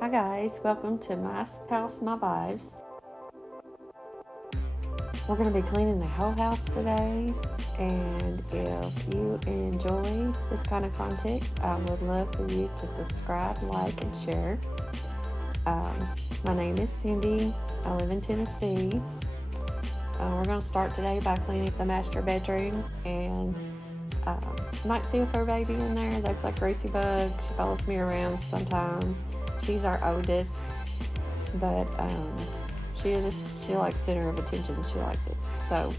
Hi guys, welcome to My House, My Vibes. We're going to be cleaning the whole house today, and if you enjoy this kind of content, I would love for you to subscribe, like, and share. My name is Cindy. I live in Tennessee. We're going to start today by cleaning the master bedroom, and you might see a fur baby in there. That's like Gracie Bug. She follows me around sometimes. She's our oldest, but she likes center of attention. She likes it. So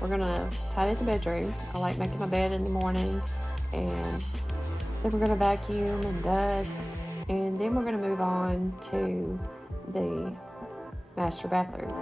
we're gonna tidy the bedroom. I like making my bed in the morning, and then we're gonna vacuum and dust, and then we're gonna move on to the master bathroom.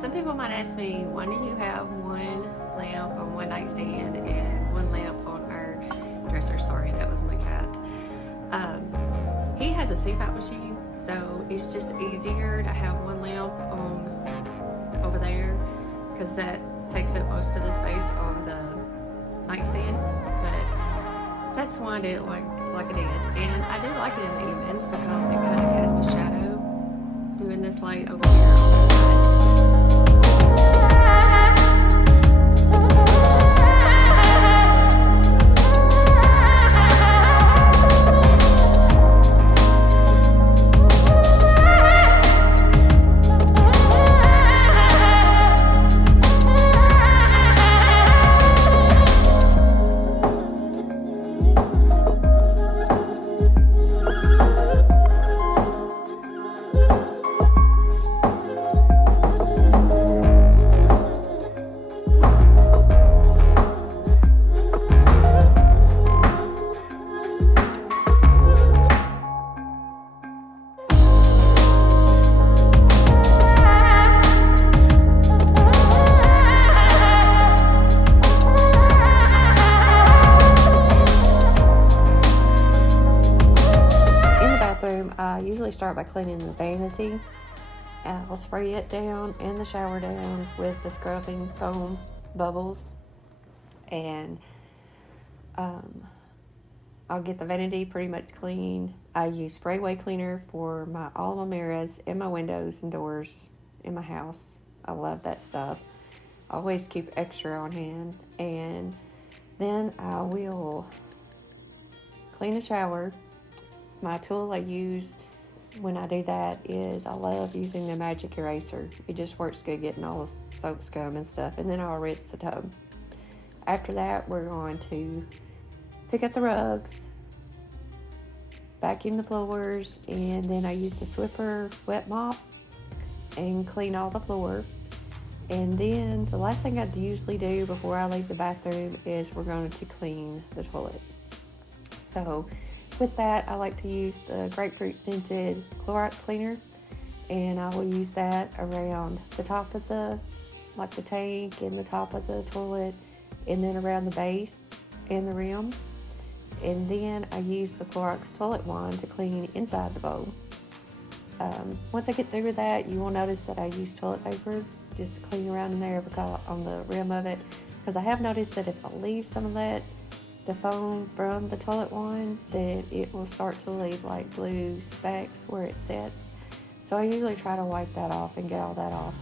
Some people might ask me, why do you have one lamp on one nightstand and one lamp on our dresser? Sorry, that was my cat. He has a CPAP machine, so it's just easier to have one lamp on over there because that takes up most of the space on the nightstand. But that's why I did it like I did. And I do like it in the evenings because it kind of casts a shadow doing this light over here. I usually start by cleaning the vanity. I'll spray it down and the shower down with the scrubbing foam bubbles, and I'll get the vanity pretty much clean. I use spray away cleaner for all my mirrors and my windows and doors in my house. I love that stuff. I always keep extra on hand, and then I will clean the shower. My tool I use when I do that is I love using the magic eraser. It just works good getting all the soap scum and stuff, and then I'll rinse the tub. After that, we're going to pick up the rugs, vacuum the floors, and then I use the Swiffer wet mop and clean all the floor. And then the last thing I usually do before I leave the bathroom is we're going to clean the toilet. So with that, I like to use the grapefruit scented Clorox cleaner, and I will use that around the top of the tank and the top of the toilet, and then around the base and the rim. And then I use the Clorox toilet wand to clean inside the bowl. Once I get through with that, you will notice that I use toilet paper just to clean around in there because on the rim of it, because I have noticed that if I leave some of that, the foam from the toilet wand, then it will start to leave like blue specks where it sits. So I usually try to wipe that off and get all that off.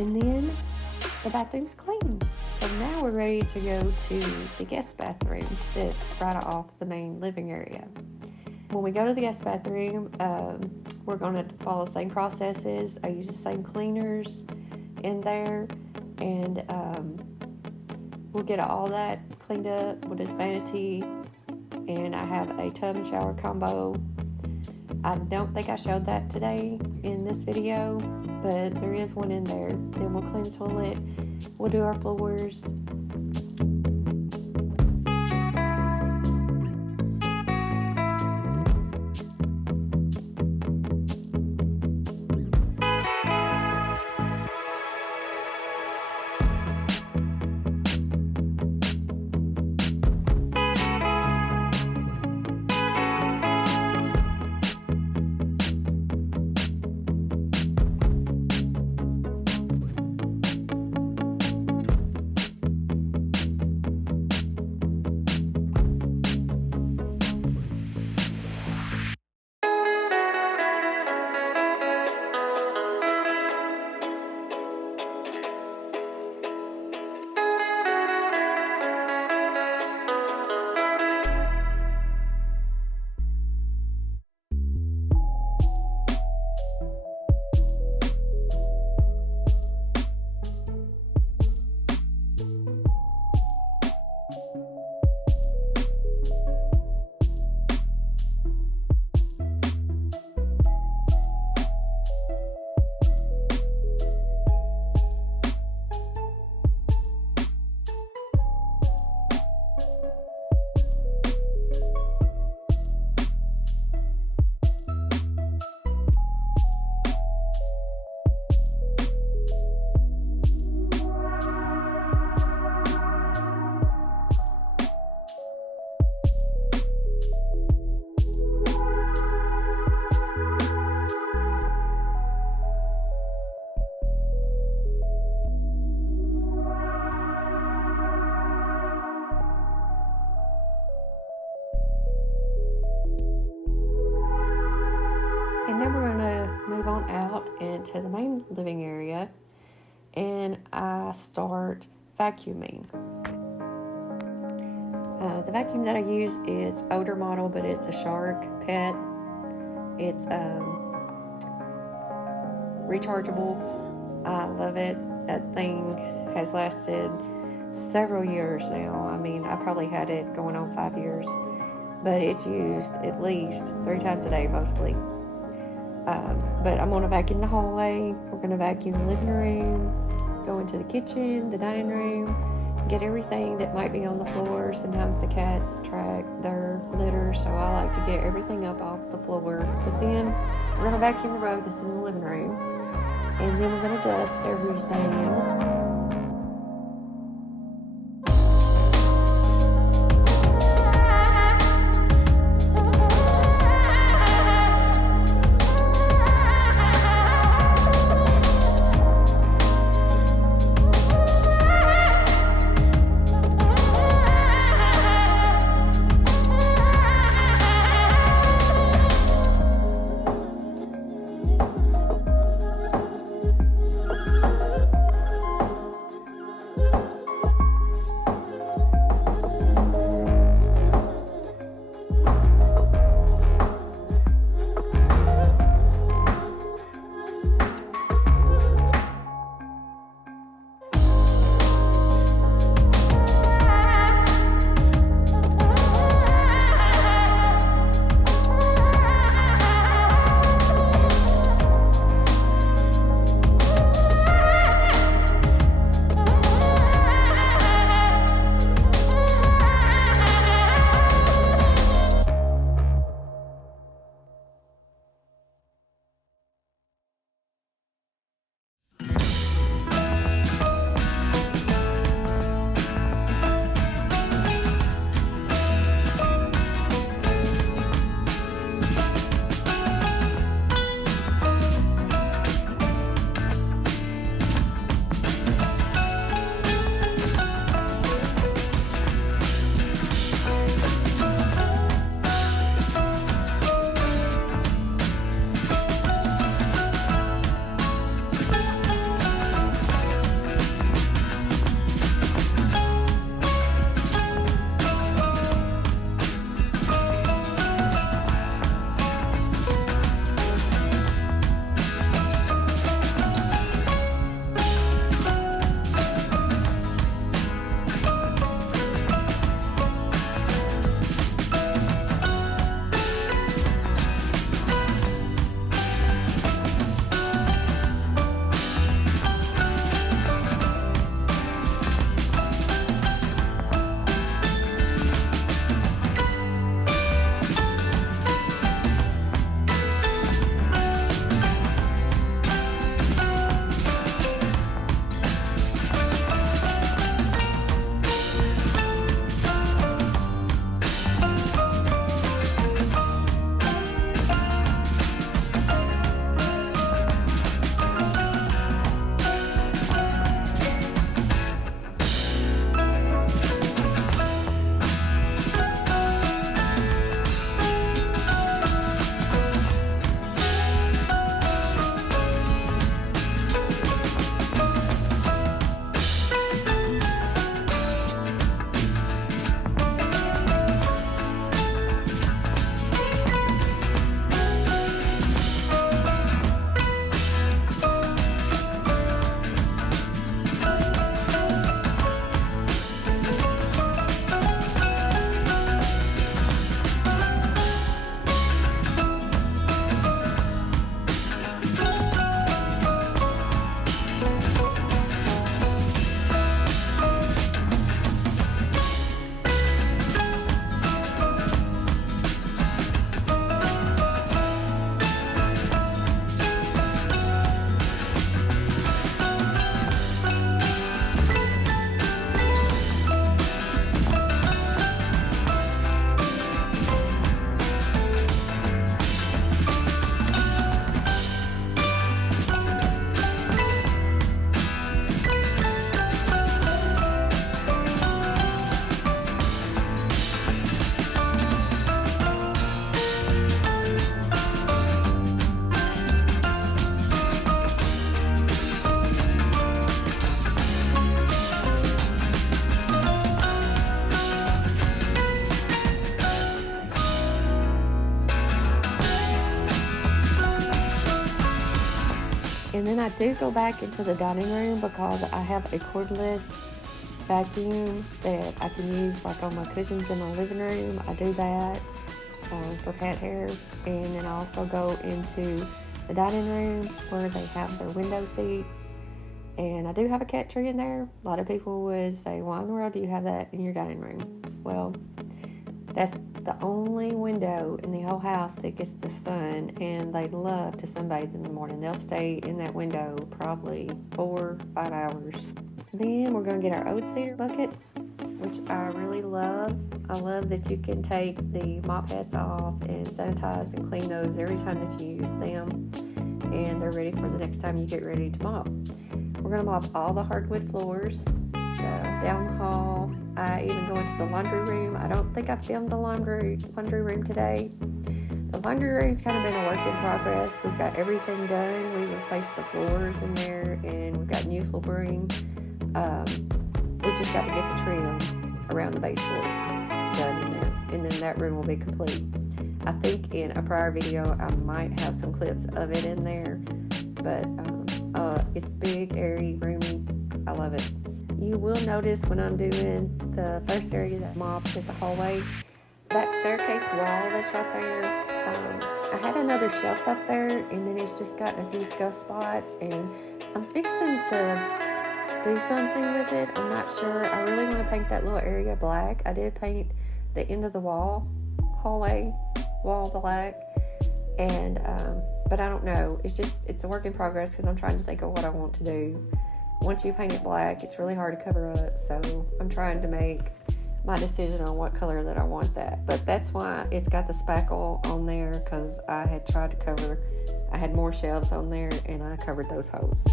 And then the bathroom's clean. So now we're ready to go to the guest bathroom that's right off the main living area. When we go to the guest bathroom, we're going to follow the same processes. I use the same cleaners in there, and we'll get all that cleaned up with a vanity, and I have a tub and shower combo. I don't think I showed that today in this video, but there is one in there. Then we'll clean the toilet, we'll do our floors. And then we're going to move on out into the main living area, and I start vacuuming. The vacuum that I use is older model, but it's a Shark Pet. It's rechargeable. I love it. That thing has lasted several years now. I mean, I probably had it going on 5 years, but it's used at least 3 times a day mostly. But I'm going to vacuum the hallway. We're going to vacuum the living room, go into the kitchen, the dining room, get everything that might be on the floor. Sometimes the cats track their litter, so I like to get everything up off the floor. But then we're going to vacuum the rug that's in the living room, and then we're going to dust everything. And then I do go back into the dining room because I have a cordless vacuum that I can use like on my cushions in my living room. I do that for cat hair. And then I also go into the dining room where they have their window seats. And I do have a cat tree in there. A lot of people would say, why in the world do you have that in your dining room? Well, that's the only window in the whole house that gets the sun, and they love to sunbathe in the morning. They'll stay in that window probably 4-5 hours. Then we're going to get our oat cedar bucket, which I really love. I love that you can take the mop pads off and sanitize and clean those every time that you use them, and they're ready for the next time you get ready to mop. We're going to mop all the hardwood floors, down the hall. I even go into the laundry room. I don't think I filmed the laundry room today. The laundry room's kind of been a work in progress. We've got everything done. We replaced the floors in there, and we've got new flooring. We've just got to get the trim around the baseboards done in there, and then that room will be complete. I think in a prior video I might have some clips of it in there, but it's big, airy, roomy. I love it. You will notice when I'm doing the first area that mop is the hallway. That staircase wall that's right there, I had another shelf up there, and then it's just got a few scuff spots, and I'm fixing to do something with it. I'm not sure. I really want to paint that little area black. I did paint the end of the hallway wall black, and but I don't know. It's a work in progress because I'm trying to think of what I want to do. Once you paint it black, it's really hard to cover up, so I'm trying to make my decision on what color that I want that. But that's why it's got the spackle on there, because I had tried to cover, I had more shelves on there, and I covered those holes.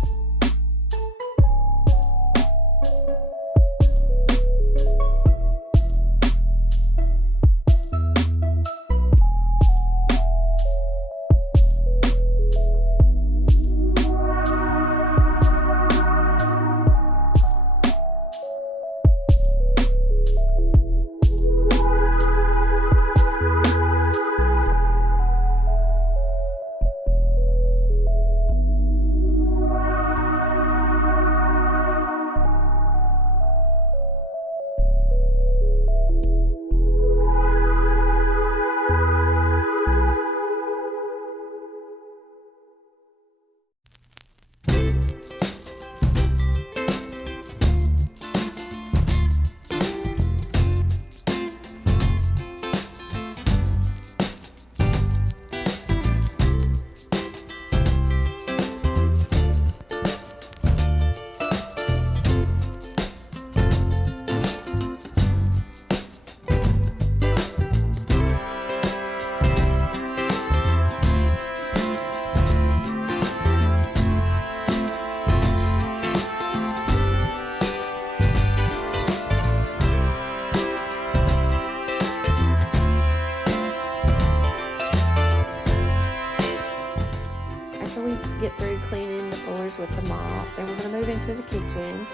Get through cleaning the floors with the mop, then we're going to move into the kitchen.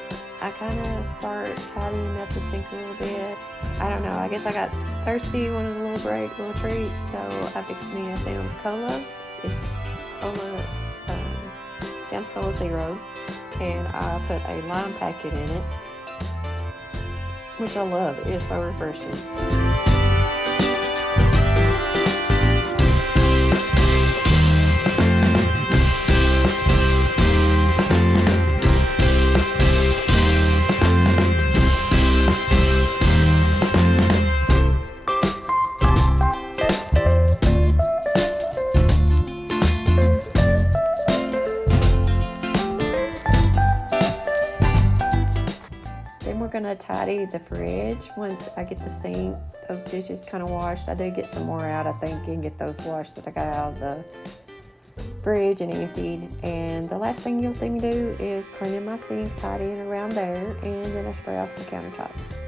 I kind of start tidying up the sink a little bit. I don't know, I guess I got thirsty, wanted a little treat, so I fixed me a Sam's Cola. It's Sam's Cola Zero, and I put a lime packet in it, which I love. It is so refreshing. Going to tidy the fridge once I get the sink, those dishes kind of washed. I do get some more out, I think, and get those washed that I got out of the fridge and emptied. And the last thing you'll see me do is cleaning my sink, tidying around there, and then I spray off the countertops.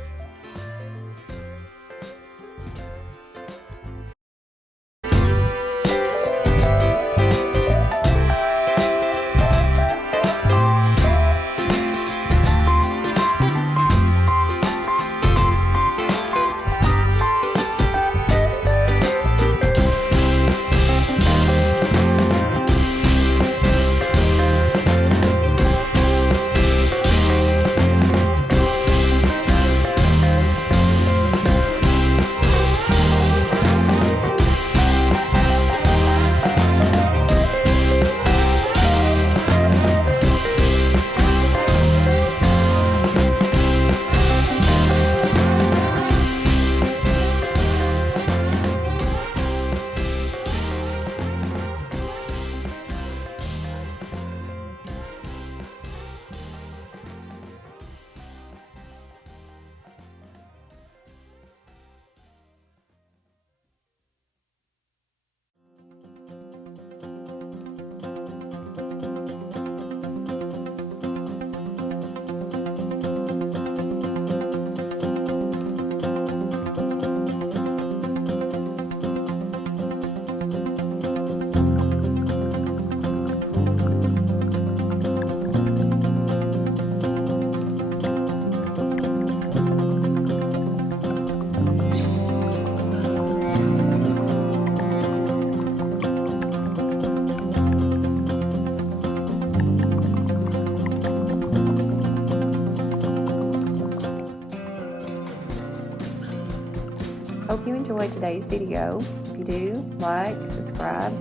hope you enjoyed today's video. If you do, like, subscribe,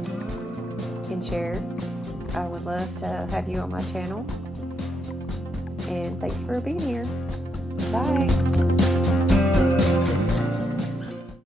and share. I would love to have you on my channel. And thanks for being here. Bye.